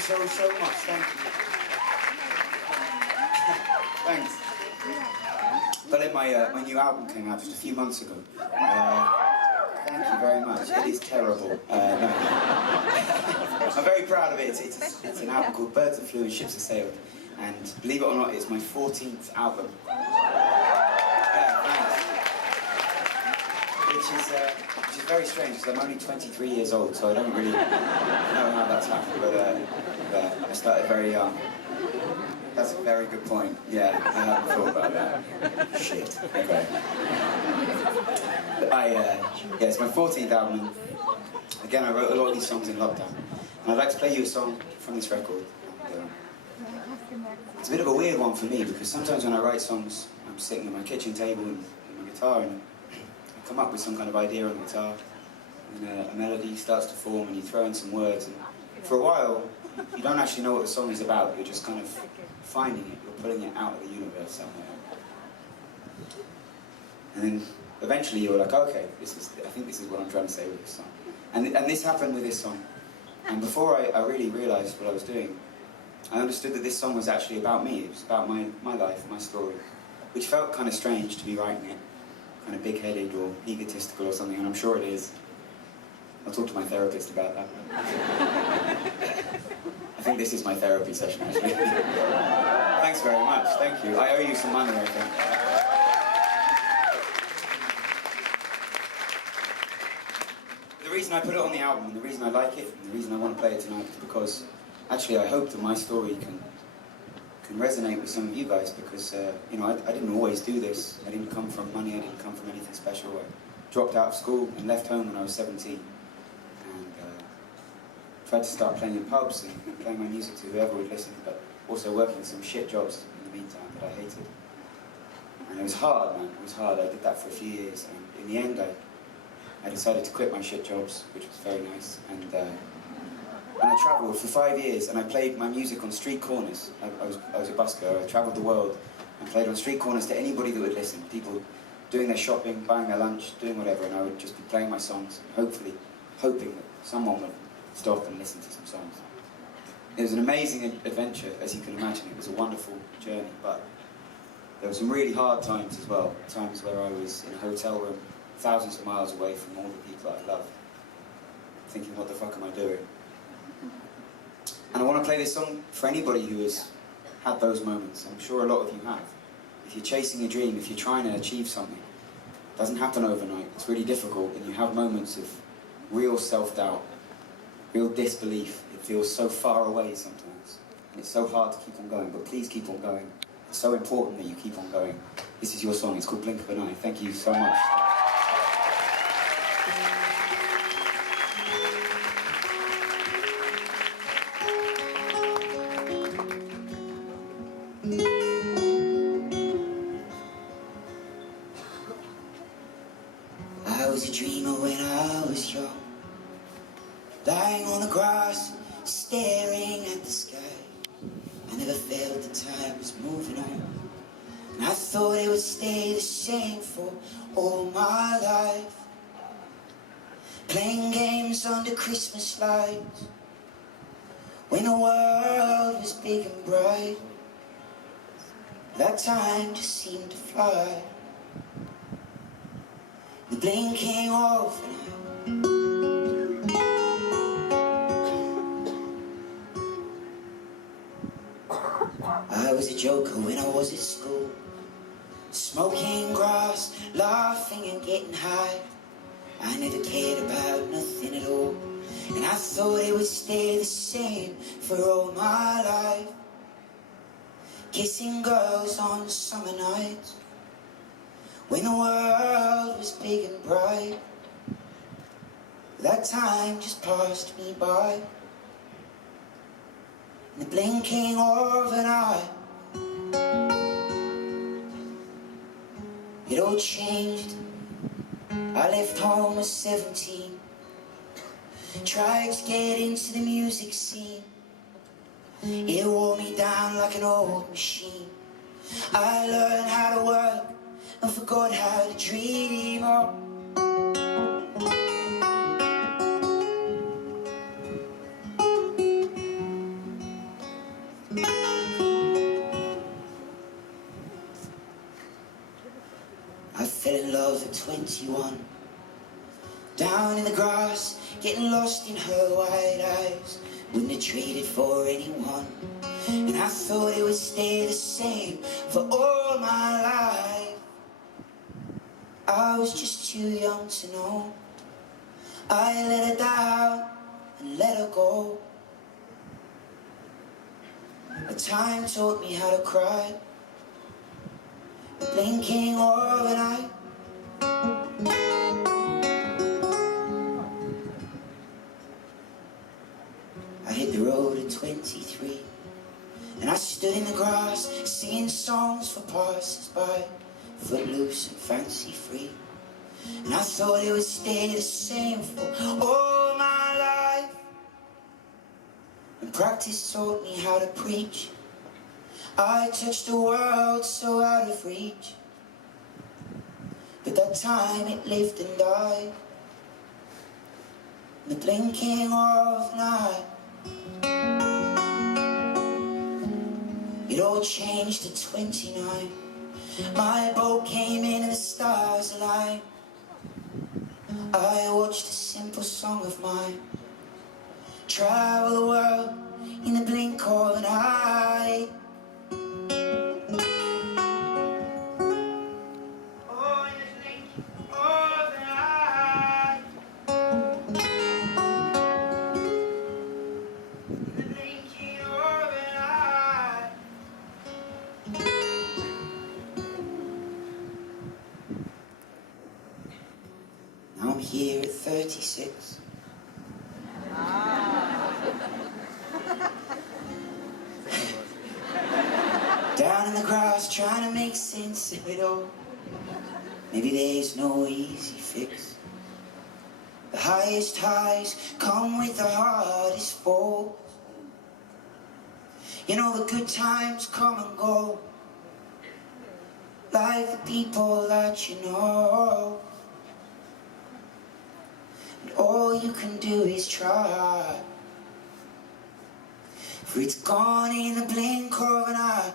so much. Thank you. Thanks. But my new album came out just a few months ago. Thank you very much. It is terrible. No. I'm very proud of it. It's an album called Birds That Flew and Ships That Sailed. And believe it or not, it's my 14th album. Which is very strange, because I'm only 23 years old, so I don't really know how that's happened, but I started very young. That's a very good point. Yeah, I hadn't thought about that. Shit. Okay. Yeah, it's my 14th album. Again, I wrote a lot of these songs in lockdown. And I'd like to play you a song from this record. It's a bit of a weird one for me, because sometimes when I write songs, I'm sitting at my kitchen table with my guitar, and I come up with some kind of idea on the guitar, and a melody starts to form, and you throw in some words, and for a while, you don't actually know what the song is about. You're just kind of finding it, you're pulling it out of the universe somewhere. And then eventually you're like, okay, I think this is what I'm trying to say with this song. And this happened with this song. And before I really realised what I was doing, I understood that this song was actually about me. It was about my life, my story, which felt kind of strange to be writing it, kind of big-headed or egotistical or something, and I'm sure it is. I'll talk to my therapist about that. I think this is my therapy session, actually. Thanks very much, thank you. I owe you some money, I think. The reason I put it on the album, and the reason I like it, and the reason I want to play it tonight is because actually I hope that my story can resonate with some of you guys, because you know, I didn't always do this. I didn't come from money, I didn't come from anything special. I dropped out of school and left home when I was 17. And tried to start playing in pubs and playing my music to whoever would listen, but also working some shit jobs in the meantime that I hated. And it was hard, man, it was hard. I did that for a few years, and in the end I decided to quit my shit jobs, which was very nice, and I travelled for 5 years, and I played my music on street corners. I was a busker. I travelled the world and played on street corners to anybody that would listen. People doing their shopping, buying their lunch, doing whatever, and I would just be playing my songs, hopefully hoping that someone would stop and listen to some songs. It was an amazing adventure, as you can imagine. It was a wonderful journey, but there were some really hard times as well. Times where I was in a hotel room, thousands of miles away from all the people I love, thinking, what the fuck am I doing? And I want to play this song for anybody who has had those moments. I'm sure a lot of you have. If you're chasing a dream, if you're trying to achieve something, it doesn't happen overnight. It's really difficult, and you have moments of real self-doubt, real disbelief. It feels so far away sometimes, and it's so hard to keep on going, but please keep on going. It's so important that you keep on going. This is your song. It's called Blink of an Eye. Thank you so much. I was a dreamer when I was young, lying on the grass, staring at the sky. I never felt the time was moving on, and I thought it would stay the same for all my life. Playing games under Christmas lights, when the world was big and bright. That time just seemed to fly. The blinking of an eye. I was a joker when I was at school, smoking grass, laughing and getting high. I never cared about nothing at all, and I thought it would stay the same for all my life. Kissing girls on summer nights, when the world was big and bright. That time just passed me by, in the blinking of an eye. It all changed. I left home at 17, tried to get into the music scene. It wore me down like an old machine. I learned how to work and forgot how to dream on. 21. Down in the grass, getting lost in her wide eyes. Wouldn't have traded for anyone. And I thought it would stay the same for all my life. I was just too young to know. I let her down and let her go. But time taught me how to cry, the blinking of an eye. I hit the road at 23, and I stood in the grass singing songs for passers-by, footloose and fancy-free. And I thought it would stay the same for all my life. And practice taught me how to preach. I touched the world so out of reach, but that time it lived and died in the blinking of an eye. It all changed at 29. My boat came in and the stars aligned. I watched a simple song of mine travel the world in the blink of an eye. Oh, in the blink of an eye. In the blinking of an eye. Now I'm here at 36. Down in the grass trying to make sense of it all. Maybe there's no easy fix. The highest highs come with the hardest falls. You know the good times come and go, like the people that you know. And all you can do is try, for it's gone in the blink of an eye.